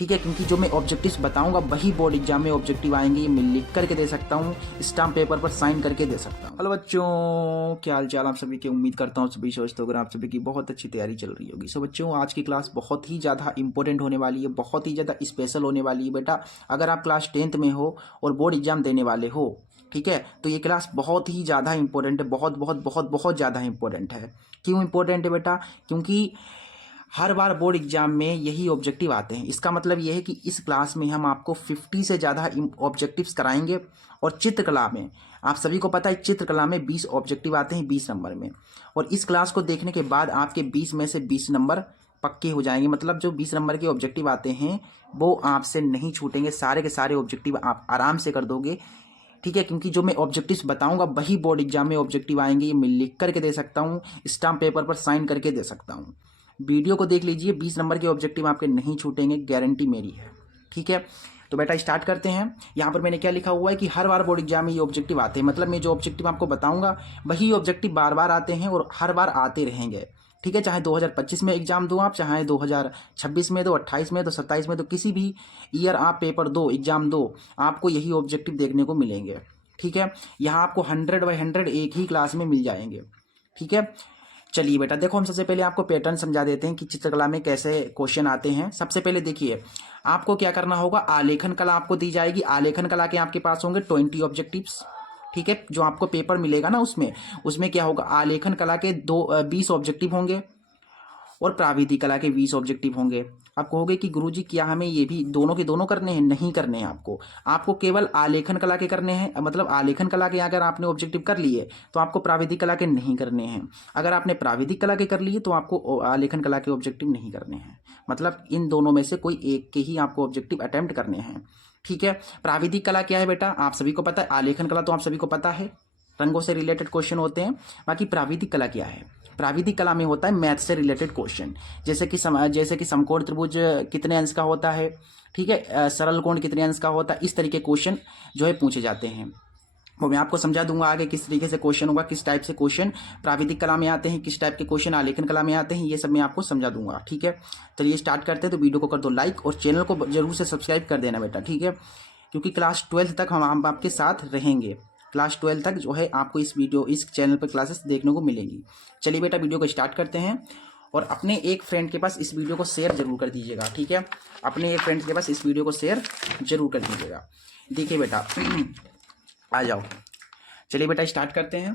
ठीक है, क्योंकि जो मैं ऑब्जेक्टिव्स बताऊंगा वही बोर्ड एग्जाम में ऑब्जेक्टिव आएंगे। ये मैं लिख करके दे सकता हूँ, स्टाम्प पेपर पर साइन करके दे सकता हूँ। हेलो बच्चों, क्या हाल चाल आप सभी की। उम्मीद करता हूँ सभी स्वस्थ होकर आप सभी की बहुत अच्छी तैयारी चल रही होगी। सो बच्चों, आज की क्लास बहुत ही ज़्यादा इंपॉर्टेंट होने वाली है, बहुत ही ज़्यादा स्पेशल होने वाली है बेटा। अगर आप क्लास 10th में हो और बोर्ड एग्जाम देने वाले हो, ठीक है, तो ये क्लास बहुत ही ज़्यादा इंपॉर्टेंट है, बहुत बहुत बहुत बहुत ज़्यादा इंपॉर्टेंट है। क्यों इंपॉर्टेंट है बेटा? क्योंकि हर बार बोर्ड एग्जाम में यही ऑब्जेक्टिव आते हैं। इसका मतलब यह है कि इस क्लास में हम आपको 50 से ज़्यादा ऑब्जेक्टिव्स कराएंगे। और चित्रकला में आप सभी को पता है, चित्रकला में 20 ऑब्जेक्टिव आते हैं 20 नंबर में। और इस क्लास को देखने के बाद आपके 20 में से 20 नंबर पक्के हो जाएंगे। मतलब जो 20 नंबर के ऑब्जेक्टिव आते हैं वो आपसे नहीं छूटेंगे, सारे के सारे ऑब्जेक्टिव आप आराम से कर दोगे। ठीक है, क्योंकि जो मैं ऑब्जेक्टिव्स बताऊंगा वही बोर्ड एग्जाम में ऑब्जेक्टिव आएंगे। ये मैं लिख करके दे सकता हूँ, स्टाम्प पेपर पर साइन करके दे सकता हूँ। वीडियो को देख लीजिए, 20 नंबर के ऑब्जेक्टिव आपके नहीं छूटेंगे, गारंटी मेरी है। ठीक है, तो बेटा स्टार्ट करते हैं। यहाँ पर मैंने क्या लिखा हुआ है कि हर बार बोर्ड एग्जाम में ये ऑब्जेक्टिव आते हैं। मतलब मैं जो ऑब्जेक्टिव आपको बताऊंगा वही ऑब्जेक्टिव बार बार आते हैं और हर बार आते रहेंगे। ठीक है, चाहे 2025 में एग्जाम दो आप, चाहे 2026 में दो, 28 में दो, 27 में दो, किसी भी ईयर आप पेपर दो, एग्जाम दो, आपको यही ऑब्जेक्टिव देखने को मिलेंगे। ठीक है, यहाँ आपको 100/100 एक ही क्लास में मिल जाएंगे। ठीक है, चलिए बेटा देखो, हम सबसे पहले आपको पैटर्न समझा देते हैं कि चित्रकला में कैसे क्वेश्चन आते हैं। सबसे पहले देखिए, आपको क्या करना होगा, आलेखन कला आपको दी जाएगी। आलेखन कला के आपके पास होंगे 20 ऑब्जेक्टिव्स। ठीक है, जो आपको पेपर मिलेगा ना उसमें क्या होगा, आलेखन कला के 20 ऑब्जेक्टिव होंगे और प्राविधिक कला के 20 ऑब्जेक्टिव होंगे। आप कहोगे कि गुरुजी क्या हमें ये भी दोनों के दोनों करने हैं? नहीं करने हैं आपको केवल आलेखन कला के करने हैं। मतलब आलेखन कला के अगर आपने ऑब्जेक्टिव कर लिए तो आपको प्राविधिक कला के नहीं करने हैं। अगर आपने प्राविधिक कला के कर लिए तो आपको आलेखन कला के ऑब्जेक्टिव नहीं करने हैं। मतलब इन दोनों में से कोई एक के ही आपको ऑब्जेक्टिव अटेम्प्ट करने हैं। ठीक है, प्राविधिक कला क्या है बेटा, आप सभी को पता है। आलेखन कला तो आप सभी को पता है, रंगों से रिलेटेड क्वेश्चन होते हैं। बाकी प्राविधिक कला क्या है? प्राविधिक कला में होता है मैथ से रिलेटेड क्वेश्चन, जैसे कि समकोण त्रिभुज कितने अंश का होता है, ठीक है, सरल कोण कितने अंश का होता है, इस तरीके क्वेश्चन जो है पूछे जाते हैं। वो मैं आपको समझा दूंगा आगे किस तरीके से क्वेश्चन होगा, किस टाइप से क्वेश्चन प्राविधिक कला में आते हैं, किस टाइप के क्वेश्चन आलेखन कला में आते हैं, ये सब मैं आपको समझा दूंगा। ठीक है, चलिए स्टार्ट करते हैं। तो वीडियो को कर दो लाइक और चैनल को जरूर से सब्सक्राइब कर देना बेटा। ठीक है, क्योंकि क्लास 12th तक हम आपके साथ रहेंगे। क्लास 12 तक जो है आपको इस चैनल पर क्लासेस देखने को मिलेंगी। चलिए बेटा वीडियो को स्टार्ट करते हैं और अपने एक फ्रेंड के पास इस वीडियो को शेयर जरूर कर दीजिएगा। ठीक है, अपने एक फ्रेंड के पास इस वीडियो को शेयर जरूर कर दीजिएगा। देखिए बेटा आ जाओ, चलिए बेटा स्टार्ट करते हैं।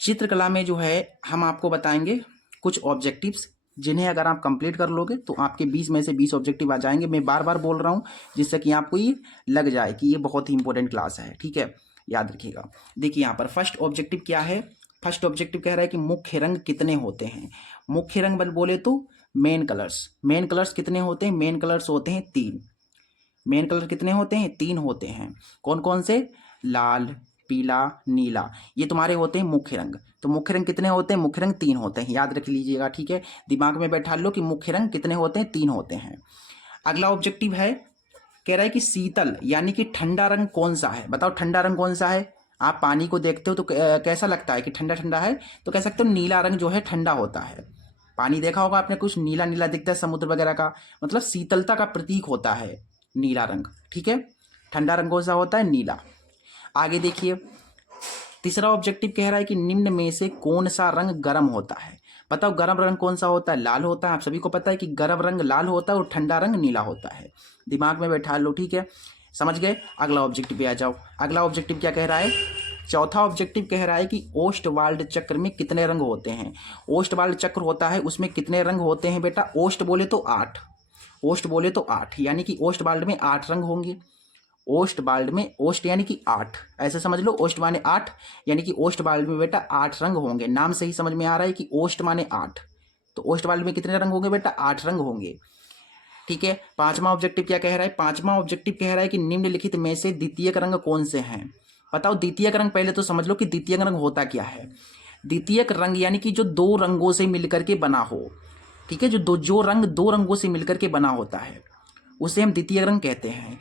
चित्रकला में जो है हम आपको बताएंगे कुछ ऑब्जेक्टिव्स, जिन्हें अगर आप कंप्लीट कर लोगे तो आपके 20 में से 20 ऑब्जेक्टिव आ जाएंगे। मैं बार बार बोल रहा हूँ जिससे कि आपको ये लग जाए कि ये बहुत ही इंपॉर्टेंट क्लास है। ठीक है, याद रखिएगा। देखिए यहाँ पर फर्स्ट ऑब्जेक्टिव क्या है, फर्स्ट ऑब्जेक्टिव कह रहा है कि मुख्य रंग कितने होते हैं। मुख्य रंग बोले तो मेन कलर्स कितने होते हैं? मेन कलर्स होते हैं 3। मेन कलर कितने होते हैं? 3 होते हैं। कौन कौन से? लाल, पीला, नीला, ये तुम्हारे होते हैं मुख्य रंग। तो मुख्य रंग कितने होते हैं? मुख्य रंग 3 होते हैं, याद रख लीजिएगा। ठीक है, दिमाग में बैठा लो कि मुख्य रंग कितने होते हैं? 3 होते हैं। अगला ऑब्जेक्टिव है, कह रहा है कि शीतल यानी कि ठंडा रंग कौन सा है। बताओ ठंडा रंग कौन सा है? आप पानी को देखते हो तो कैसा लगता है कि ठंडा ठंडा है, तो कह सकते हो नीला रंग जो है ठंडा होता है। पानी देखा होगा आपने, कुछ नीला नीला दिखता है समुद्र वगैरह का, मतलब शीतलता का प्रतीक होता है नीला रंग। ठीक है, ठंडा रंग कौन सा होता है? नीला। आगे देखिए, तीसरा ऑब्जेक्टिव कह रहा है कि निम्न में से कौन सा रंग गर्म होता है। बताओ गर्म रंग कौन सा होता है? लाल होता है। आप सभी को पता है कि गर्म रंग लाल होता है और ठंडा रंग नीला होता है। दिमाग में बैठा लो। ठीक है, समझ गए। अगला ऑब्जेक्टिव पे आ जाओ। अगला ऑब्जेक्टिव क्या कह रहा है? चौथा ऑब्जेक्टिव कह रहा है कि ओस्टवाल्ड चक्र में कितने रंग होते हैं। ओस्टवाल्ड चक्र होता है, उसमें कितने रंग होते हैं बेटा? ओस्ट बोले तो 8। ओस्ट बोले तो 8, यानी कि ओस्टवाल्ड में 8 रंग होंगे। ओस्टवाल्ड में, ओस्ट यानी कि 8, ऐसे समझ लो। ओस्ट माने 8, यानी कि ओस्टवाल्ड में बेटा 8 रंग होंगे। नाम से ही समझ में आ रहा है कि ओस्ट माने 8, तो ओस्टवाल्ड में कितने रंग होंगे बेटा? 8 रंग होंगे। ठीक है, पांचवा ऑब्जेक्टिव क्या कह रहा है? पांचवा ऑब्जेक्टिव कह रहा है कि निम्नलिखित में से द्वितीयक रंग कौन से हैं। बताओ द्वितीयक रंग, पहले तो समझ लो कि द्वितीयक रंग होता क्या है। द्वितीयक रंग यानी कि जो 2 रंगों से मिलकर के बना हो। ठीक है, जो रंग 2 रंगों से मिलकर के बना होता है उसे हम द्वितीयक रंग कहते हैं।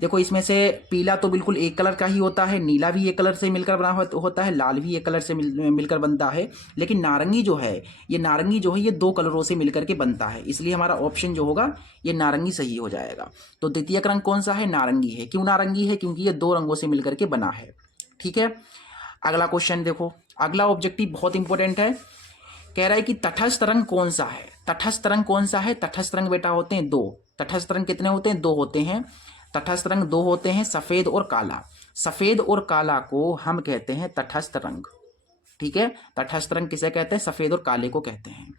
देखो इसमें से पीला तो बिल्कुल एक कलर का ही होता है, नीला भी एक कलर से मिलकर बना होता है, लाल भी एक कलर से मिलकर बनता है। लेकिन नारंगी जो है, ये नारंगी जो है ये दो कलरों से मिलकर के बनता है, इसलिए हमारा ऑप्शन जो होगा ये नारंगी सही हो जाएगा। तो द्वितीयक रंग कौन सा है? नारंगी है। क्यों नारंगी है? क्योंकि ये दो रंगों से मिलकर के बना है। ठीक है, अगला क्वेश्चन देखो, अगला ऑब्जेक्टिव बहुत इंपॉर्टेंट है। कह रहा है कि तटस्थ रंग कौन सा है? तटस्थ रंग कौन सा है? तटस्थ रंग बेटा होते हैं दो। तटस्थ रंग कितने होते हैं? दो होते हैं। तटस्थ रंग दो होते हैं, सफेद और काला। सफेद और काला को हम कहते हैं तटस्थ रंग। ठीक है, तटस्थ रंग किसे कहते हैं? सफेद और काले को कहते हैं।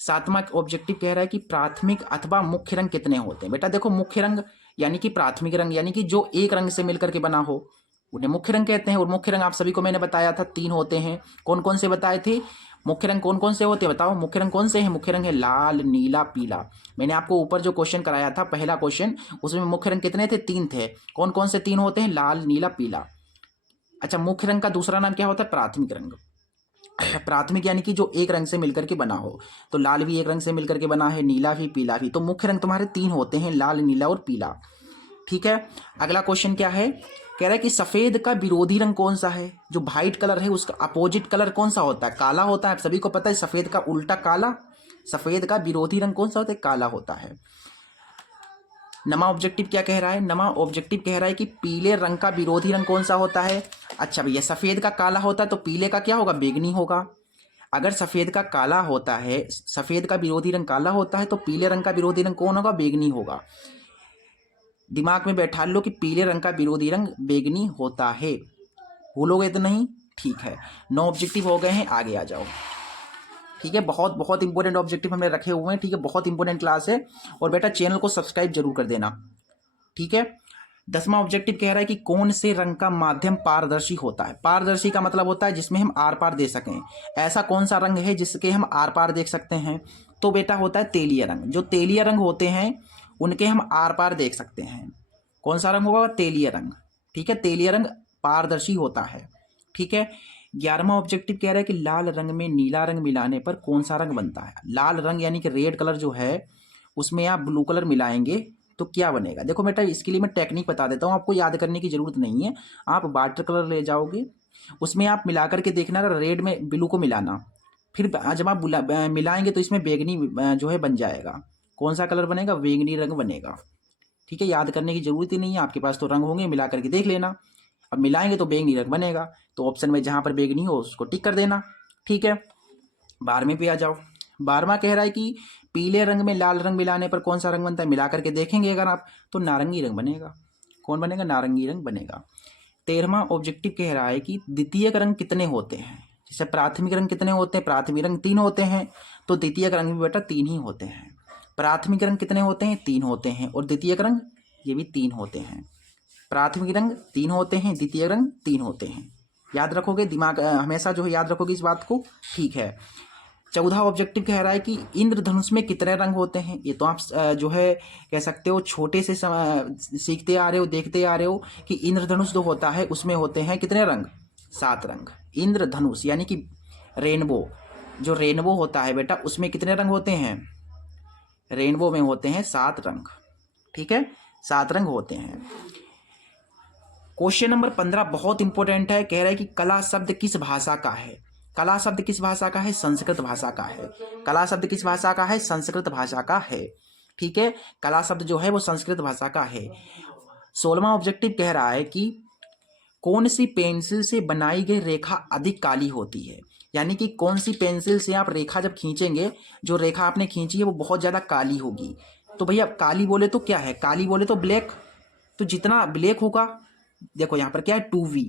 सातवां ऑब्जेक्टिव कह रहा है कि प्राथमिक अथवा मुख्य रंग कितने होते हैं? बेटा देखो, मुख्य रंग यानी कि प्राथमिक रंग यानी कि जो एक रंग से मिलकर के बना हो उन्हें मुख्य रंग कहते हैं। और मुख्य रंग आप सभी को मैंने बताया था तीन होते हैं। कौन कौन से बताए थे? मुख्य रंग कौन कौन से होते हैं बताओ? मुख्य रंग कौन से हैं? मुख्य रंग है लाल, नीला, पीला। मैंने आपको ऊपर जो क्वेश्चन कराया था पहला क्वेश्चन, उसमें मुख्य रंग कितने थे? तीन थे। कौन कौन से तीन होते हैं? लाल, नीला, पीला। अच्छा, मुख्य रंग का दूसरा नाम क्या होता है? प्राथमिक रंग। प्राथमिक यानी कि जो एक रंग से मिलकर के बना हो। तो लाल भी एक रंग से मिलकर के बना है, नीला भी, पीला भी। तो मुख्य रंग तुम्हारे तीन होते हैं, लाल, नीला और पीला। ठीक है, अगला क्वेश्चन क्या है? कह रहा है कि सफेद का विरोधी रंग कौन सा है? जो व्हाइट कलर है उसका अपोजिट कलर कौन सा होता है? काला होता है। आप सभी को पता है सफेद का उल्टा काला। सफेद का विरोधी रंग कौन सा होता है? काला होता है। नमा ऑब्जेक्टिव क्या कह रहा है? नमा ऑब्जेक्टिव कह रहा है कि पीले रंग का विरोधी रंग कौन सा होता है? अच्छा भैया, सफेद का काला होता है तो पीले का क्या होगा? बैंगनी होगा। अगर सफेद का काला होता है, सफेद का विरोधी रंग काला होता है तो पीले रंग का विरोधी रंग कौन होगा? बैंगनी होगा। दिमाग में बैठा लो कि पीले रंग का विरोधी रंग बैंगनी होता है। भूलोगे तो नहीं? ठीक है, 9 ऑब्जेक्टिव हो गए हैं, आगे आ जाओ। ठीक है, बहुत बहुत इंपॉर्टेंट ऑब्जेक्टिव हमने रखे हुए हैं। ठीक है, बहुत इंपॉर्टेंट क्लास है। और बेटा चैनल को सब्सक्राइब जरूर कर देना। ठीक है, 10वां ऑब्जेक्टिव कह रहा है कि कौन से रंग का माध्यम पारदर्शी होता है? पारदर्शी का मतलब होता है जिसमें हम आर पार दे सकें। ऐसा कौन सा रंग है जिसके हम आर पार देख सकते हैं? तो बेटा होता है तेलीय रंग। जो तेलीय रंग होते हैं उनके हम आर पार देख सकते हैं। कौन सा रंग होगा? तेलीय रंग। ठीक है, तेलीय रंग पारदर्शी होता है। ठीक है, 11वां ऑब्जेक्टिव कह रहा है कि लाल रंग में नीला रंग मिलाने पर कौन सा रंग बनता है? लाल रंग यानी कि रेड कलर जो है उसमें आप ब्लू कलर मिलाएंगे तो क्या बनेगा? देखो बेटा, इसके लिए मैं टेक्निक बता देता हूँ, आपको याद करने की जरूरत नहीं है। आप वाटर कलर ले जाओगे, उसमें आप मिला करके देखना, रेड में ब्लू को मिलाना, फिर जब आप मिलाएंगे तो इसमें बैंगनी जो है बन जाएगा। कौन सा कलर बनेगा? बैंगनी रंग बनेगा। ठीक है, याद करने की जरूरत ही नहीं है, आपके पास तो रंग होंगे, मिला करके देख लेना। अब मिलाएंगे तो बैंगनी रंग बनेगा। तो ऑप्शन में जहां पर बैंगनी हो उसको टिक कर देना। ठीक है, 12वें पे आ जाओ। 12वां कह रहा है कि पीले रंग में लाल रंग मिलाने पर कौन सा रंग बनता है? मिला करके देखेंगे अगर आप तो नारंगी रंग बनेगा। कौन बनेगा? नारंगी रंग बनेगा। 13वां ऑब्जेक्टिव कह रहा है कि द्वितीयक रंग कितने होते हैं? जैसे प्राथमिक रंग कितने होते हैं? प्राथमिक रंग 3 होते हैं, तो द्वितीयक रंग भी बेटा 3 ही होते हैं। प्राथमिक रंग कितने होते हैं? 3 होते हैं। और द्वितीयक रंग ये भी 3 होते हैं। प्राथमिक रंग 3 होते हैं, द्वितीय रंग 3 होते हैं। याद रखोगे, दिमाग हमेशा जो है याद रखोगे इस बात को। ठीक है, 14वां ऑब्जेक्टिव कह रहा है कि इंद्रधनुष में कितने रंग होते हैं? ये तो आप जो है कह सकते हो छोटे से सीखते आ रहे हो, देखते आ रहे हो कि इंद्रधनुष जो होता है उसमें होते हैं कितने रंग? 7 रंग। इंद्रधनुष यानी कि रेनबो, जो रेनबो होता है बेटा उसमें कितने रंग होते हैं? रेनबो में होते हैं 7 रंग। ठीक है, 7 रंग होते हैं। क्वेश्चन नंबर 15 बहुत इंपॉर्टेंट है। कह रहा है कि कला शब्द किस भाषा का है? कला शब्द किस भाषा का है? संस्कृत भाषा का है। कला शब्द किस भाषा का है? संस्कृत भाषा का है। ठीक है, कला शब्द जो है वो संस्कृत भाषा का है। 16वां ऑब्जेक्टिव कह रहा है कि कौन सी पेंसिल से बनाई गई रेखा अधिक काली होती है? यानी कि कौन सी पेंसिल से आप रेखा जब खींचेंगे, जो रेखा आपने खींची है वो बहुत ज्यादा काली होगी। तो भैया काली बोले तो क्या है? काली बोले तो ब्लैक। तो जितना ब्लैक होगा, देखो यहाँ पर क्या है? 2V।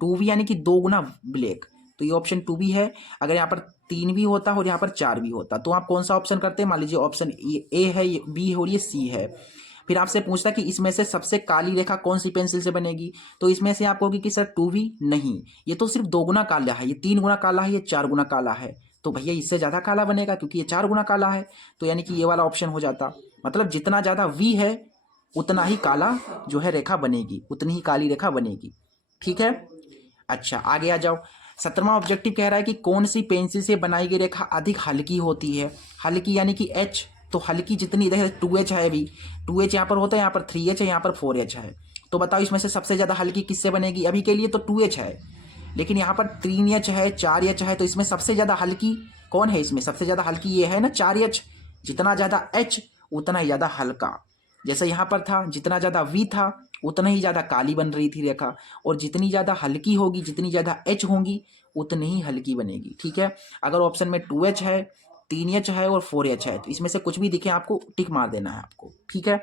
2V यानी कि 2 गुना ब्लैक। तो ये ऑप्शन 2B है। अगर यहाँ पर 3 भी होता और यहाँ पर 4 भी होता तो आप कौन सा ऑप्शन करते हैं? मान लीजिए ऑप्शन ए है, ये बी है और ये सी है। फिर आपसे पूछता कि इसमें से सबसे काली रेखा कौन सी पेंसिल से बनेगी? तो इसमें से आप कहोगे कि सर 2V नहीं, ये तो सिर्फ 2 गुना काला है, ये 3 गुना काला है, ये 4 गुना काला है। तो भैया इससे ज्यादा काला बनेगा क्योंकि ये 4 गुना काला है। तो यानी कि ये वाला ऑप्शन हो जाता। मतलब जितना ज्यादा V है उतना ही काला जो है रेखा बनेगी, उतनी ही काली रेखा बनेगी। ठीक है, अच्छा आगे आ जाओ। 17वां ऑब्जेक्टिव कह रहा है कि कौन सी पेंसिल से बनाई गई रेखा अधिक हल्की होती है? हल्की यानी कि H। तो हल्की जितनी, देखिए 2H है, अभी 2H यहाँ पर होता है, यहाँ पर 3H है, यहाँ पर 4H है। तो बताओ इसमें से सबसे ज़्यादा हल्की किससे बनेगी? अभी के लिए तो 2H है, लेकिन यहाँ पर 3H है, 4H है, तो इसमें सबसे ज़्यादा हल्की कौन है? इसमें सबसे ज़्यादा हल्की ये है ना 4H। जितना ज़्यादा H उतना ही ज़्यादा हल्का। जैसे यहाँ पर था, जितना ज़्यादा V था उतना ही ज़्यादा काली बन रही थी रेखा, और जितनी ज़्यादा हल्की होगी, जितनी ज़्यादा H होंगी उतनी ही हल्की बनेगी। ठीक है, अगर ऑप्शन में 2H है, 3H है और 4H है, तो इसमें से कुछ भी दिखे आपको टिक मार देना है आपको। ठीक है,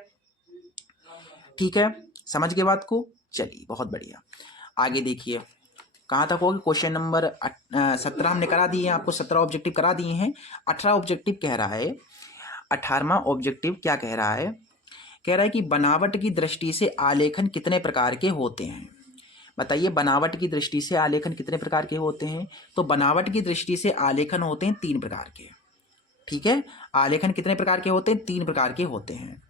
ठीक है, समझ गए बात को? चलिए बहुत बढ़िया। आगे देखिए कहाँ तक होगी? क्वेश्चन नंबर 17 हमने करा दिए हैं आपको, 17 ऑब्जेक्टिव करा दिए हैं। 18 ऑब्जेक्टिव कह रहा है, 18वां ऑब्जेक्टिव क्या कह रहा है? कह रहा है कि बनावट की दृष्टि से आलेखन कितने प्रकार के होते हैं? बताइए, बनावट की दृष्टि से आलेखन कितने प्रकार के होते हैं? तो बनावट की दृष्टि से आलेखन होते हैं 3 प्रकार के। ठीक है, आलेखन कितने प्रकार के होते हैं? 3 प्रकार के होते हैं।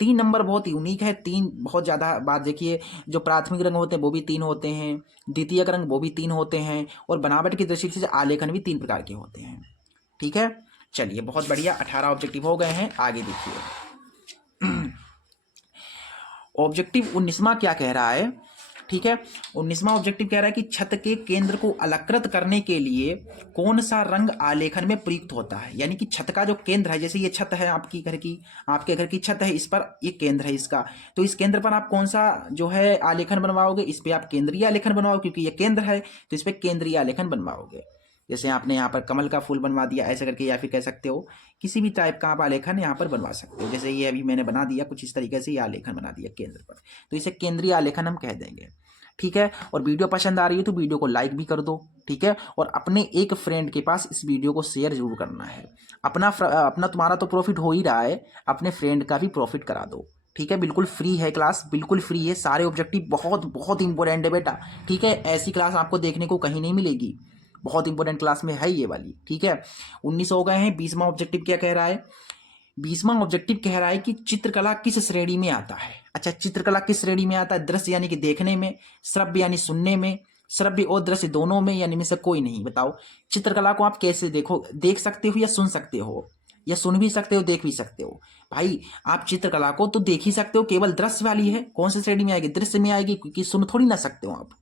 3 नंबर बहुत यूनिक है, 3 बहुत ज़्यादा बात देखिए। जो प्राथमिक रंग होते हैं वो भी 3 होते हैं, द्वितीयक रंग वो भी 3 होते हैं, और बनावट की दृष्टि से आलेखन भी 3 प्रकार के होते हैं। ठीक है, चलिए बहुत बढ़िया, 18 ऑब्जेक्टिव हो गए हैं। आगे देखिए ऑब्जेक्टिव 19वां क्या कह रहा है? ठीक है, 19वां ऑब्जेक्टिव कह रहा है कि छत के केंद्र को अलंकृत करने के लिए कौन सा रंग आलेखन में प्रयुक्त होता है? यानी कि छत का जो केंद्र है, जैसे ये छत है आपकी घर की, आपके घर की छत है, इस पर ये केंद्र है इसका, तो इस केंद्र पर आप कौन सा जो है आलेखन बनवाओगे? इस पर आप केंद्रीय आलेखन बनवाओगे, क्योंकि ये केंद्र है तो इस पर केंद्रीय आलेखन बनवाओगे। जैसे आपने यहाँ पर कमल का फूल बनवा दिया ऐसे करके, या फिर कह सकते हो किसी भी टाइप का आप आलेखन यहाँ पर बनवा सकते हो। जैसे ये अभी मैंने बना दिया कुछ इस तरीके से, ये आलेखन बना दिया केंद्र पर, तो इसे केंद्रीय आलेखन हम कह देंगे। ठीक है, और वीडियो पसंद आ रही है तो वीडियो को लाइक भी कर दो। ठीक है, और अपने एक फ्रेंड के पास इस वीडियो को शेयर जरूर करना है। अपना तुम्हारा तो प्रॉफिट हो ही रहा है, अपने फ्रेंड का भी प्रॉफिट करा दो। ठीक है, बिल्कुल फ्री है क्लास, बिल्कुल फ्री है। सारे ऑब्जेक्टिव बहुत बहुत इंपॉर्टेंट है बेटा। ठीक है, ऐसी क्लास आपको देखने को कहीं नहीं मिलेगी, बहुत इंपॉर्टेंट क्लास में है ये वाली। ठीक है, 19 हो गए हैं। 20वां ऑब्जेक्टिव क्या कह रहा है? 20वां ऑब्जेक्टिव कह रहा है कि चित्रकला किस श्रेणी में आता है? अच्छा, चित्रकला किस श्रेणी में आता है? दृश्य यानी कि देखने में, श्रव्य यानी सुनने में, श्रव्य और दृश्य दोनों में, यानी में से कोई नहीं। बताओ चित्रकला को आप कैसे देख सकते हो या सुन सकते हो, या सुन भी सकते हो देख भी सकते हो? भाई आप चित्रकला को तो देख ही सकते हो, केवल दृश्य वाली है, कौन सी श्रेणी में आएगी? दृश्य में आएगी, क्योंकि सुन थोड़ी ना सकते हो आप।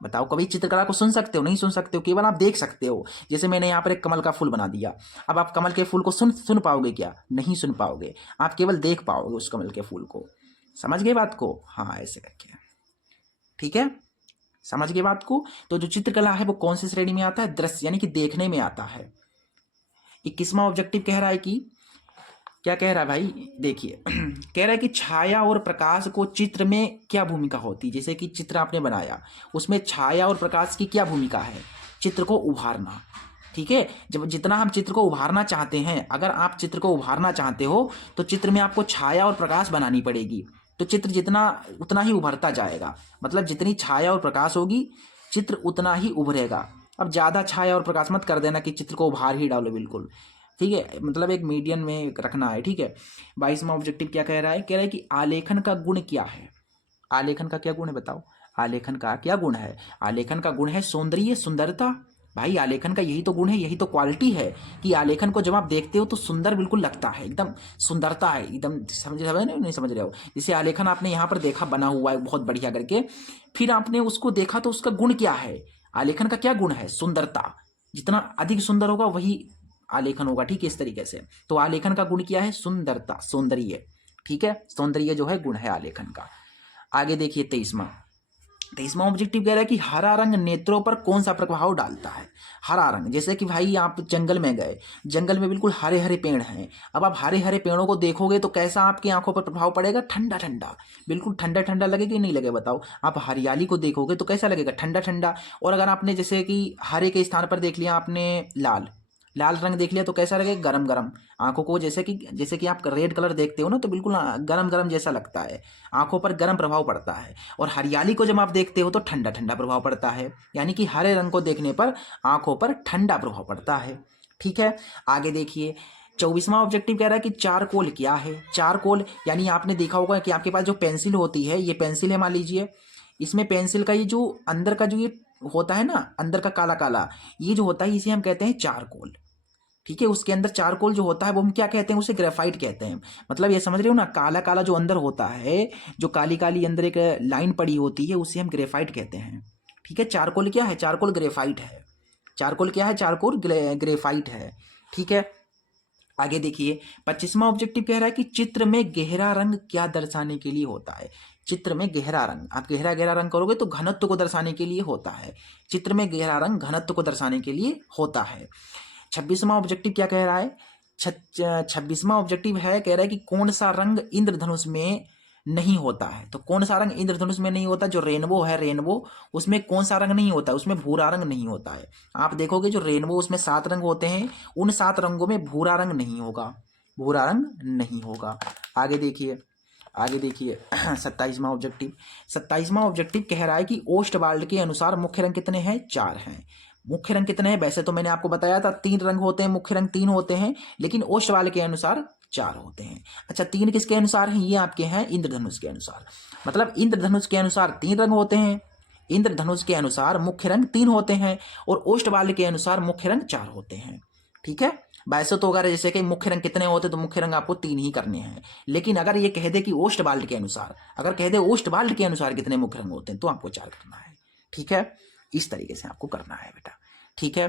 बताओ कभी चित्रकला को सुन सकते हो? नहीं सुन सकते हो, केवल आप देख सकते हो। जैसे मैंने यहाँ पर एक कमल का फूल बना दिया, अब आप कमल के फूल को सुन पाओगे क्या? नहीं सुन पाओगे, आप केवल देख पाओगे उस कमल के फूल को। समझ गए बात को? हाँ, ऐसे करके। ठीक है, समझ गए बात को? तो जो चित्रकला है वो कौन सी श्रेणी में आता है? दृश्य यानी कि देखने में आता है। 21वां ऑब्जेक्टिव कह रहा है कि क्या कह रहा है भाई? देखिए कह रहा है कि छाया और प्रकाश को चित्र में क्या भूमिका होती है? जैसे कि चित्र आपने बनाया, उसमें छाया और प्रकाश की क्या भूमिका है? चित्र को उभारना। ठीक है, जब जितना हम चित्र को उभारना चाहते हैं, अगर आप चित्र को उभारना चाहते हो तो चित्र में आपको छाया और प्रकाश बनानी पड़ेगी, तो चित्र जितना उतना ही उभरता जाएगा। मतलब जितनी छाया और प्रकाश होगी चित्र उतना ही उभरेगा। अब ज़्यादा छाया और प्रकाश मत कर देना कि चित्र को उभार ही डालो बिल्कुल। ठीक है, मतलब एक मीडियम में रखना है। ठीक है, 22वां ऑब्जेक्टिव क्या कह रहा है? कह रहा है कि आलेखन का गुण क्या है? आलेखन का क्या गुण है बताओ? आलेखन का क्या गुण है? आलेखन का गुण है सौंदर्य, सुंदरता। भाई आलेखन का यही तो गुण है, यही तो क्वालिटी है कि आलेखन को जब आप देखते हो तो सुंदर बिल्कुल लगता है, एकदम सुंदरता है, एकदम समझ रहे हो? नहीं समझ रहे हो? जैसे आलेखन आपने यहाँ पर देखा बना हुआ है बहुत बढ़िया करके, फिर आपने उसको देखा तो उसका गुण क्या है? आलेखन का क्या गुण है? सुंदरता। जितना अधिक सुंदर होगा वही आलेखन होगा। ठीक है, इस तरीके से। तो आलेखन का गुण क्या है? सुंदरता, सौंदर्य। ठीक है, सौंदर्य जो है गुण है आलेखन का। आगे देखिए 23वां ऑब्जेक्टिव कह रहा है कि हरा रंग नेत्रों पर कौन सा प्रभाव डालता है? हरा रंग, जैसे कि भाई आप जंगल में गए, जंगल में बिल्कुल हरे हरे पेड़ हैं, अब आप हरे हरे पेड़ों को देखोगे तो कैसा आपकी आंखों पर प्रभाव पड़ेगा? ठंडा ठंडा, बिल्कुल ठंडा ठंडा लगेगा कि नहीं लगेगा बताओ? आप हरियाली को देखोगे तो कैसा लगेगा? ठंडा ठंडा। और अगर आपने जैसे कि हरे के स्थान पर देख लिया आपने लाल रंग देख लिया तो कैसा लगेगा? गरम गरम आंखों को, जैसे कि आप रेड कलर देखते हो ना तो बिल्कुल गरम गरम जैसा लगता है, आंखों पर गरम प्रभाव पड़ता है। और हरियाली को जब आप देखते हो तो ठंडा ठंडा प्रभाव पड़ता है, यानी कि हरे रंग को देखने पर आंखों पर ठंडा प्रभाव पड़ता है। ठीक है, आगे देखिए 24वां ऑब्जेक्टिव कह रहा है कि चारकोल क्या है? चारकोल यानी आपने देखा होगा कि आपके पास जो पेंसिल होती है, ये पेंसिल है मान लीजिए, इसमें पेंसिल का ये जो अंदर का जो ये होता है ना, अंदर का काला काला, ये जो होता है इसे हम कहते हैं चारकोल। ठीक है। उसके अंदर चारकोल जो होता है वो हम क्या कहते हैं, उसे ग्रेफाइट कहते हैं। मतलब ये समझ रहे हो ना, काला काला जो अंदर होता है, जो काली काली अंदर एक लाइन पड़ी होती है, उसे हम ग्रेफाइट कहते हैं। ठीक है। चारकोल क्या है, चारकोल ग्रेफाइट है। चारकोल क्या है, चारकोल ग्रेफाइट है। ठीक है। आगे देखिए 25वां ऑब्जेक्टिव कह रहा है कि चित्र में गहरा रंग क्या दर्शाने के लिए होता है। चित्र में गहरा रंग, आप गहरा गहरा रंग करोगे तो घनत्व को दर्शाने के लिए होता है। चित्र में गहरा रंग घनत्व को दर्शाने के लिए होता है। 26वां ऑब्जेक्टिव क्या कह रहा है, 26वां ऑब्जेक्टिव है, कह रहा है कि कौन सा रंग इंद्रधनुष में नहीं होता है। तो कौन सा रंग इंद्रधनुष में नहीं होता, जो रेनबो है, रेनबो उसमें कौन सा रंग नहीं होता, उसमें भूरा रंग नहीं होता है। आप देखोगे जो रेनबो उसमें 7 रंग होते हैं, उन 7 रंगों में भूरा रंग नहीं होगा, भूरा रंग नहीं होगा। आगे देखिए, आगे देखिए 27वां ऑब्जेक्टिव, 27वां ऑब्जेक्टिव कह रहा है कि ओस्टवाल्ड के अनुसार मुख्य रंग कितने हैं, 4 हैं। मुख्य रंग कितने हैं, वैसे तो मैंने आपको बताया था 3 रंग होते हैं, मुख्य रंग 3 होते हैं, लेकिन ओस्टवाल्ड के अनुसार 4 होते हैं। अच्छा, 3 किसके अनुसार हैं, ये आपके हैं इंद्रधनुष के अनुसार। मतलब इंद्रधनुष के अनुसार 3 रंग होते हैं, इंद्रधनुष के अनुसार मुख्य रंग 3 होते हैं, और ओस्टवाल्ड के अनुसार मुख्य रंग 4 होते हैं। ठीक है। वैसे तो अगर जैसे कि मुख्य रंग कितने होते तो मुख्य रंग आपको 3 ही करने हैं, लेकिन अगर ये कह दे कि ओस्टवाल्ड के अनुसार, अगर कह दे ओस्टवाल्ड के अनुसार कितने मुख्य रंग होते हैं तो आपको 4 करना है। ठीक है। इस तरीके से आपको करना है बेटा। ठीक है।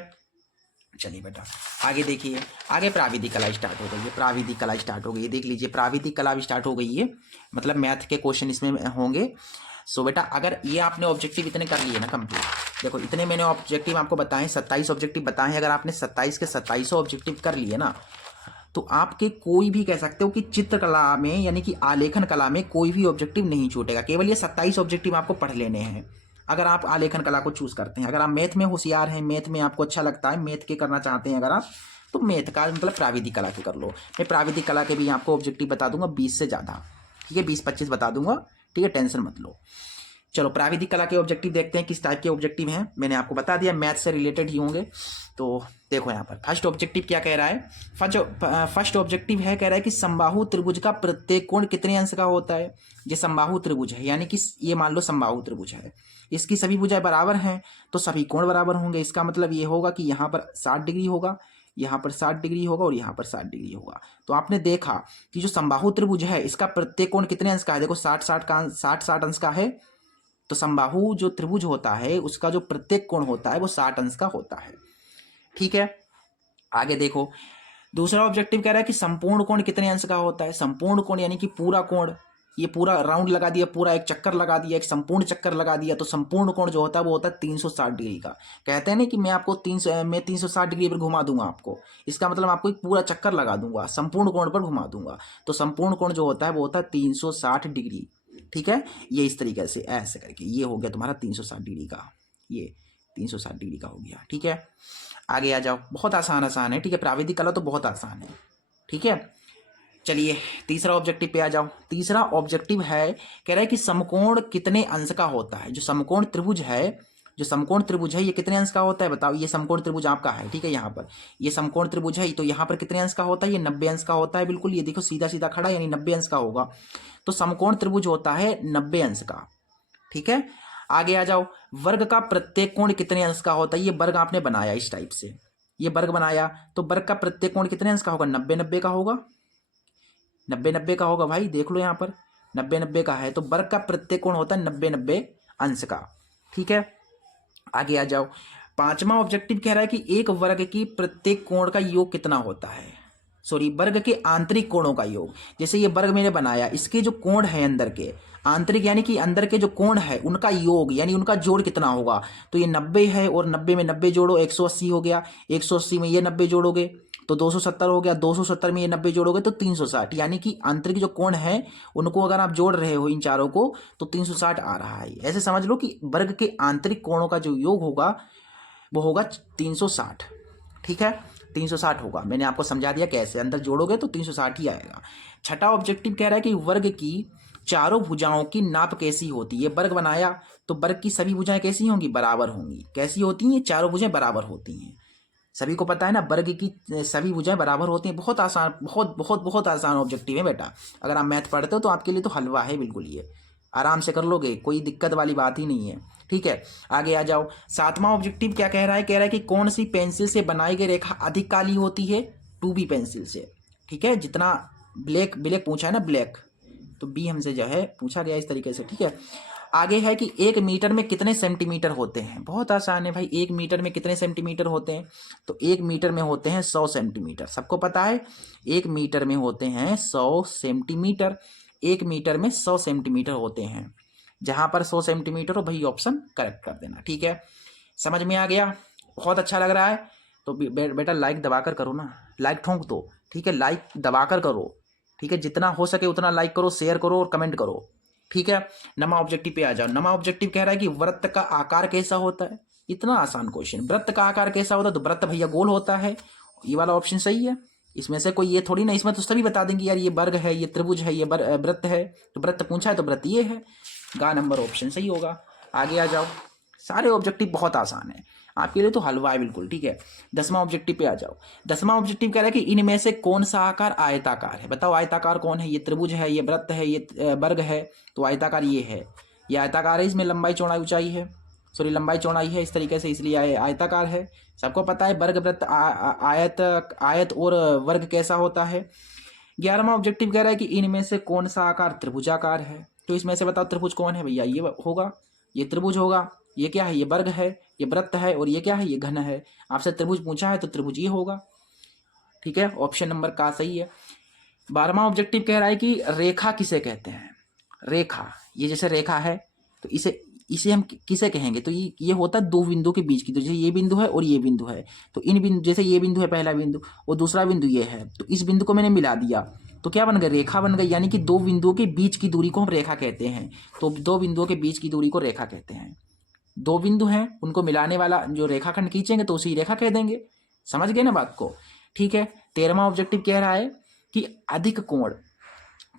चलिए बेटा आगे देखिए, आगे प्राविधिक कला स्टार्ट हो गई है, प्राविधिक कला स्टार्ट हो गई है। देख लीजिए प्राविधिक कला भी स्टार्ट हो गई है, मतलब मैथ के क्वेश्चन इसमें होंगे। सो बेटा अगर ये आपने ऑब्जेक्टिव इतने कर लिए ना कंप्लीट, देखो इतने मैंने ऑब्जेक्टिव आपको बताएं, 27 ऑब्जेक्टिव बताएं, अगर आपने 27 के 27 ऑब्जेक्टिव कर लिए ना, तो आपके कोई भी कह सकते हो कि चित्रकला में यानी कि आलेखन कला में कोई भी ऑब्जेक्टिव नहीं छूटेगा। केवल ये 27 ऑब्जेक्टिव आपको पढ़ लेने हैं अगर आप आलेखन कला को चूज करते हैं। अगर आप मैथ में होशियार हैं, मैथ में आपको अच्छा लगता है, मैथ के करना चाहते हैं अगर आप, तो मैथ का मतलब प्राविधिक कला के कर लो। मैं प्राविधिक कला के भी आपको ऑब्जेक्टिव बता दूंगा 20 से ज़्यादा। ठीक है, 20-25 बता दूंगा। ठीक है, टेंशन मत लो। चलो प्राविधिक कला के ऑब्जेक्टिव देखते हैं किस टाइप के ऑब्जेक्टिव हैं। मैंने आपको बता दिया मैथ से रिलेटेड ही होंगे। तो देखो यहाँ पर फर्स्ट ऑब्जेक्टिव क्या कह रहा है, फर्स्ट ऑब्जेक्टिव है, कह रहा है कि समबाहु त्रिभुज का प्रत्येक कोण कितने अंश का होता है। ये समबाहु त्रिभुज है, यानी कि ये मान लो समबाहु त्रिभुज है, इसकी सभी भुजाएं बराबर हैं तो सभी कोण बराबर होंगे। इसका मतलब ये होगा कि यहाँ पर 60 डिग्री होगा, यहाँ पर 60 डिग्री होगा और यहाँ पर 60 डिग्री होगा। तो आपने देखा कि जो समबाहु त्रिभुज है इसका प्रत्येक कोण कितने अंश का है, देखो 60-60 अंश का है। तो समबाहु जो त्रिभुज होता है उसका जो प्रत्येक कोण होता है वो 60 अंश का होता है। ठीक है। आगे देखो दूसरा ऑब्जेक्टिव कह रहा है कि संपूर्ण कोण कितने अंश का होता है। संपूर्ण कोण यानी कि पूरा कोण, ये पूरा राउंड लगा दिया, पूरा एक चक्कर लगा दिया, एक संपूर्ण चक्कर लगा दिया, तो संपूर्ण कोण जो होता है वो होता है 360 डिग्री का। कहते हैं ना कि मैं आपको 360 डिग्री पर घुमा दूंगा आपको, इसका मतलब आपको एक पूरा चक्कर लगा दूंगा, संपूर्ण कोण पर घुमा दूंगा। तो संपूर्ण कोण जो होता है वो होता है 360 डिग्री। ठीक है, ये इस तरीके से ऐसे करके ये हो गया तुम्हारा 360 डिग्री का, ये 360 डिग्री का हो गया। ठीक है, आगे आ जाओ, बहुत आसान आसान है। ठीक है, प्राविधिक कला तो बहुत आसान है। ठीक है, चलिए तीसरा ऑब्जेक्टिव पे आ जाओ। तीसरा ऑब्जेक्टिव है, कह रहा है कि समकोण कितने अंश का होता है। जो समकोण त्रिभुज है, जो समकोण त्रिभुज है ये कितने अंश का होता है बताओ। ये समकोण त्रिभुज आपका है, ठीक है, यहाँ पर ये समकोण त्रिभुज है, तो यहाँ पर कितने अंश का होता है, ये 90 अंश का होता है। बिल्कुल, ये देखो सीधा सीधा खड़ा यानी 90 अंश का होगा। तो समकोण त्रिभुज होता है 90 अंश का। ठीक है, आगे आ जाओ, वर्ग का प्रत्येक कोण कितने अंश का होता है। ये वर्ग आपने बनाया इस टाइप से, ये वर्ग बनाया, तो वर्ग का प्रत्येक कोण कितने अंश का होगा, 90-90 का होगा, 90-90 का होगा भाई, देख लो यहाँ पर 90-90 का है, तो वर्ग का प्रत्येक कोण होता है 90-90 अंश का। ठीक है, आगे आ जाओ, पांचवा ऑब्जेक्टिव कह रहा है कि एक वर्ग की प्रत्येक कोण का योग कितना होता है। सॉरी, वर्ग के आंतरिक कोणों का योग। जैसे ये वर्ग मैंने बनाया, इसके जो कोण है अंदर के, आंतरिक यानी कि अंदर के जो कोण है उनका योग यानी उनका जोड़ कितना होगा। तो ये 90 है और 90 में 90 जोड़ो, 180 हो गया, 180 में ये 90 जोड़ोगे तो 270 हो गया, 270 में ये 90 जोड़ोगे तो 360, यानी कि आंतरिक जो कोण है उनको अगर आप जोड़ रहे हो इन चारों को तो 360 आ रहा है। ऐसे समझ लो कि वर्ग के आंतरिक कोणों का जो योग होगा वो होगा 360। ठीक है, 360 होगा। मैंने आपको समझा दिया कैसे, अंदर जोड़ोगे तो 360 ही आएगा। छठा ऑब्जेक्टिव कह रहा है कि वर्ग की चारों भुजाओं की नाप कैसी होती है। वर्ग बनाया तो वर्ग की सभी भुजाएं कैसी होंगी, बराबर होंगी। कैसी होती हैं, चारों भुजाएं बराबर होती हैं। सभी को पता है ना, वर्ग की सभी भुजाएं बराबर होती हैं। बहुत आसान, बहुत बहुत बहुत आसान ऑब्जेक्टिव है बेटा। अगर आप मैथ पढ़ते हो तो आपके लिए तो हलवा है बिल्कुल ये। आराम से कर लोगे, कोई दिक्कत वाली बात ही नहीं है। ठीक है, आगे आ जाओ। 7वां ऑब्जेक्टिव क्या कह रहा है? कह रहा है कि कौन सी पेंसिल से बनाई गई रेखा अधिक काली होती है? 2B पेंसिल से। ठीक है, जितना ब्लैक ब्लैक पूछा है ना, ब्लैक, तो बी हमसे जो है पूछा गया इस तरीके से। ठीक है, आगे है कि 1 मीटर में कितने सेंटीमीटर होते हैं? बहुत आसान है भाई, 1 मीटर में कितने सेंटीमीटर होते हैं? तो 1 मीटर में होते हैं 100 सेंटीमीटर, सबको पता है। 1 मीटर में होते हैं 100 सेंटीमीटर, 1 मीटर में 100 सेंटीमीटर होते हैं। जहां पर 100 सेंटीमीटर हो भाई ऑप्शन करेक्ट कर देना। ठीक है, समझ में आ गया? बहुत अच्छा लग रहा है तो बेटा लाइक दबाकर करो ना, लाइक ठोंक दो। ठीक है, लाइक दबाकर करो। ठीक है, जितना हो सके उतना लाइक करो, शेयर करो और कमेंट करो। ठीक है, नमा ऑब्जेक्टिव पे आ जाओ। नमा ऑब्जेक्टिव कह रहा है कि वृत्त का आकार कैसा होता है? इतना आसान क्वेश्चन, वृत्त का आकार कैसा होता है? तो वृत्त भैया गोल होता है, ये वाला ऑप्शन सही है। इसमें से कोई ये थोड़ी ना, इसमें तो सभी बता देंगे यार ये वर्ग है, ये त्रिभुज है, ये वृत्त है। तो वृत्त पूछा है तो वृत्त ये है, गा नंबर ऑप्शन सही होगा। आगे आ जाओ, सारे ऑब्जेक्टिव बहुत आसान है आपके लिए तो हलवा है बिल्कुल। ठीक है, 10वां ऑब्जेक्टिव पे आ जाओ। 10वां ऑब्जेक्टिव कह रहा है कि इनमें से कौन सा आकार आयताकार है? बताओ आयताकार कौन है? ये त्रिभुज है, ये वृत्त है, ये वर्ग है, तो आयताकार ये है। ये आयताकार है, इसमें लंबाई चौड़ाई ऊंचाई है, सॉरी लंबाई चौड़ाई है इस तरीके से, इसलिए आयताकार है। सबको पता है वर्ग वृत्त आयत आयत और वर्ग कैसा होता है। 11वां ऑब्जेक्टिव कह रहा है कि इनमें से कौन सा आकार त्रिभुजाकार है? तो इसमें से बताओ त्रिभुज कौन है भैया? ये होगा, ये त्रिभुज होगा। ये क्या है? ये वर्ग है, ये वृत्त है, और ये क्या है? ये घन है। आपसे त्रिभुज पूछा है तो त्रिभुज ये होगा। ठीक है, ऑप्शन नंबर का सही है। 12वां ऑब्जेक्टिव कह रहा है कि रेखा किसे कहते हैं? रेखा, ये जैसे रेखा है तो इसे इसे हम किसे कहेंगे? तो ये होता है दो बिंदु के बीच की, तो जैसे ये बिंदु है और ये बिंदु है, तो इन बिंदु, जैसे ये बिंदु है पहला बिंदु और दूसरा बिंदु ये है, तो इस बिंदु को मैंने मिला दिया तो क्या बन गया? रेखा बन गई। यानी कि दो बिंदुओं के बीच की दूरी को हम रेखा कहते हैं। तो दो बिंदुओं के बीच की दूरी को रेखा कहते हैं। दो बिंदु हैं, उनको मिलाने वाला जो रेखाखंड खींचेंगे तो उसी रेखा कह देंगे। समझ गए ना बात को? ठीक है, 13वां ऑब्जेक्टिव कह रहा है कि अधिक कोण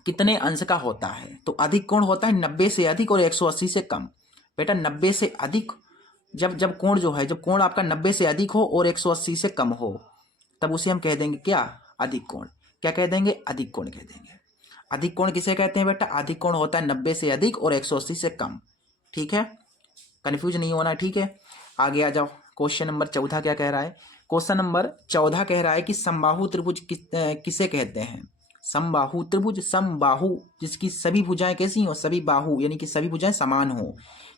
कितने अंश का होता है? तो अधिक कोण होता है 90 से अधिक और 180 से कम। बेटा 90 से अधिक, जब कोण जो है, जब कोण आपका 90 से अधिक हो और 180 से कम हो, तब उसे हम कह देंगे क्या? अधिक कोण। क्या कह देंगे? अधिक कोण कह देंगे। अधिक कोण किसे कहते हैं बेटा? अधिक कोण होता है 90 से अधिक और 180 से कम। ठीक है, कंफ्यूज नहीं होना। ठीक है, आगे आ जाओ। क्वेश्चन नंबर 14 क्या कह रहा है? क्वेश्चन नंबर 14 कह रहा है कि समबाहु त्रिभुज किसे कहते हैं? समबाहु त्रिभुज, समबाहु जिसकी सभी भुजाएं कैसी हो? सभी बाहु, यानी कि सभी भुजाएं समान हो,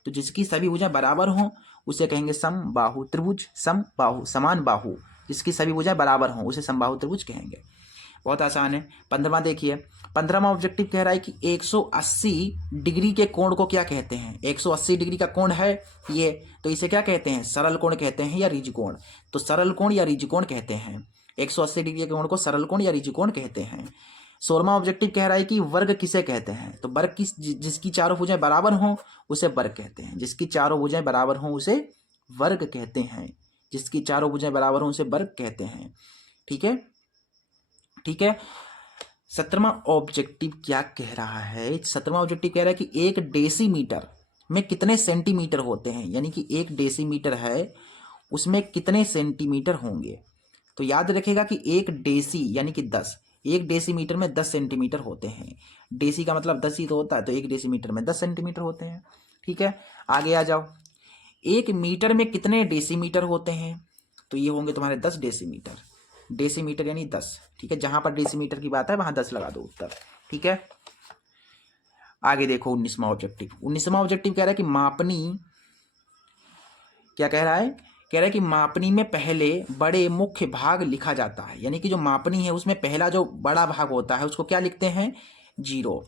तो जिसकी सभी भुजाएं बराबर हो उसे कहेंगे समबाहु त्रिभुज। समबाहु समान बाहु, जिसकी सभी भुजाएं बराबर हो उसे समबाहु त्रिभुज कहेंगे। बहुत आसान है। 15वां देखिए, 15वां ऑब्जेक्टिव कह रहा है कि 180 डिग्री के कोण को क्या कहते हैं? 180 डिग्री का कोण है ये, तो इसे क्या कहते हैं? सरल कोण कहते हैं या ऋज कोण? तो सरल कोण या ऋज कोण कहते हैं। 180 डिग्री के कोण को सरल कोण या ऋज कोण कहते हैं। 16वां ऑब्जेक्टिव कह रहा है कि वर्ग किसे कहते हैं? तो वर्ग जिसकी चारों भुजाएं बराबर हों उसे वर्ग कहते हैं। जिसकी चारों भुजाएं बराबर हों उसे वर्ग कहते हैं। जिसकी चारों भुजाएं बराबर हों उसे वर्ग कहते हैं। ठीक है, ठीक है। 17वां ऑब्जेक्टिव क्या कह रहा है? 17वां ऑब्जेक्टिव कह रहा है कि 1 डेसीमीटर में कितने सेंटीमीटर होते हैं? यानी कि 1 डेसीमीटर है, उसमें कितने सेंटीमीटर होंगे? तो याद रखेगा कि 1 डेसी यानी कि 10, 1 डेसीमीटर में 10 सेंटीमीटर होते हैं। डेसी का मतलब 10 ही तो होता है, तो 1 डेसीमीटर में 10 सेंटीमीटर होते हैं। ठीक है, आगे आ जाओ। 1 मीटर में कितने डेसीमीटर होते हैं? तो ये होंगे तुम्हारे 10 डेसीमीटर। डेसीमीटर यानी 10। ठीक है, जहां पर डेसीमीटर की बात है वहां 10 लगा दो उत्तर। ठीक है, आगे देखो 19वां ऑब्जेक्टिव। 19वां ऑब्जेक्टिव कह रहा है कि मापनी, क्या कह रहा है? कह रहा है कि मापनी में पहले बड़े मुख्य भाग लिखा जाता है। यानी कि जो मापनी है उसमें पहला जो बड़ा भाग होता है उसको क्या लिखते हैं? 0।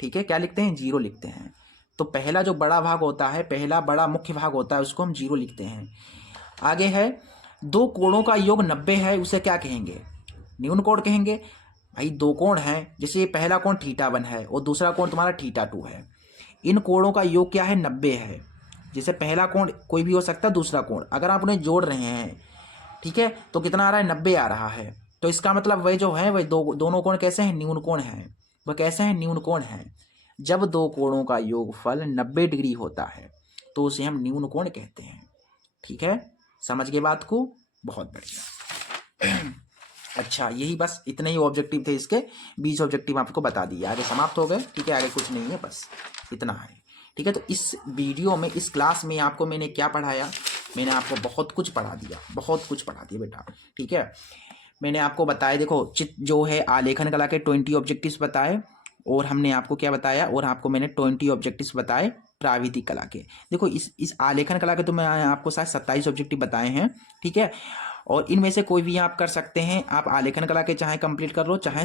ठीक है, क्या लिखते हैं? 0 लिखते हैं। तो पहला जो बड़ा भाग होता है, पहला बड़ा मुख्य भाग होता है, उसको हम 0 लिखते हैं। आगे है, दो कोणों का योग 90 है, उसे क्या कहेंगे? न्यून कोण कहेंगे। भाई दो कोण हैं, जैसे पहला कोण θ1 है और दूसरा कोण तुम्हारा θ2 है। इन कोणों का योग क्या है? 90 है। जैसे पहला कोण कोई भी हो सकता है, दूसरा कोण अगर आप उन्हें जोड़ रहे हैं, ठीक है, तो कितना आ रहा है? 90 आ रहा है। तो इसका मतलब वह जो है वह दोनों कोण कैसे हैं? न्यून कोण हैं। वह कैसे हैं? न्यून कोण हैं। जब दो कोणों का योगफल 90 डिग्री होता है तो उसे हम न्यून कोण कहते हैं। ठीक है, समझ गए बात को? बहुत बढ़िया। अच्छा, यही बस इतने ही ऑब्जेक्टिव थे इसके, 20 ऑब्जेक्टिव आपको बता दिए, आगे समाप्त हो गए। ठीक है, आगे कुछ नहीं है, बस इतना है। ठीक है, तो इस वीडियो में, इस क्लास में आपको मैंने क्या पढ़ाया, मैंने आपको बहुत कुछ पढ़ा दिया, बहुत कुछ पढ़ा दिया बेटा। ठीक है, मैंने आपको बताया, देखो चित्र जो है आलेखन कला के 20 ऑब्जेक्टिव्स बताए, और हमने आपको क्या बताया, और आपको मैंने 20 ऑब्जेक्टिव्स बताए प्राविधिक कला के। देखो इस आलेखन कला के तो मैं आपको शायद 27 ऑब्जेक्टिव बताए हैं। ठीक है, और इनमें से कोई भी आप कर सकते हैं, आप आलेखन कला के चाहे कंप्लीट कर लो, चाहे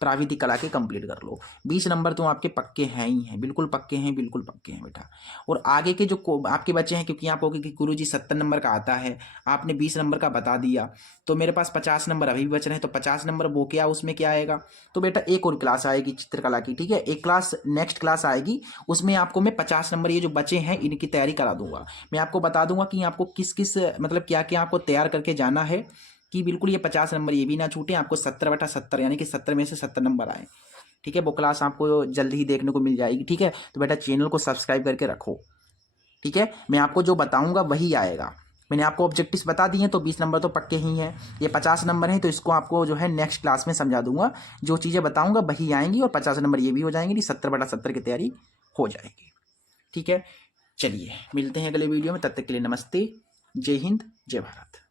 प्राविधिक कला के कंप्लीट कर लो। 20 नंबर तो आपके पक्के हैं ही हैं, बिल्कुल पक्के हैं, बिल्कुल पक्के हैं बेटा। और आगे के जो आपके बच्चे हैं, क्योंकि आप कहोगे कि गुरुजी 70 नंबर का आता है, आपने 20 नंबर का बता दिया, तो मेरे पास 50 नंबर अभी भी बच रहे हैं, तो 50 नंबर वो क्या, उसमें क्या आएगा, तो बेटा एक और क्लास आएगी चित्रकला की। ठीक है, एक क्लास, नेक्स्ट क्लास आएगी, उसमें आपको मैं 50 नंबर ये जो बचे हैं इनकी तैयारी करा दूंगा। मैं आपको बता दूंगा कि आपको किस किस, मतलब क्या क्या आपको तैयार करके जाना है, कि बिल्कुल ये 50 नंबर ये भी ना छूटे, आपको 70/70 यानी कि 70 में से 70 नंबर आए। ठीक है, वो क्लास आपको जल्दी ही देखने को मिल जाएगी। ठीक है, तो बेटा चैनल को सब्सक्राइब करके रखो। ठीक है, मैं आपको जो बताऊंगा वही आएगा। मैंने आपको ऑब्जेक्टिव्स बता दिए हैं, तो 20 नंबर तो पक्के ही हैं, ये 50 नंबर हैं, तो इसको आपको जो है नेक्स्ट क्लास में समझा दूंगा। जो चीज़ें बताऊंगा वही आएंगी, और 50 नंबर ये भी हो जाएंगी, 70/70 की तैयारी हो जाएगी। ठीक है, चलिए मिलते हैं अगले वीडियो में, तब तक के लिए नमस्ते, जय हिंद, जय भारत।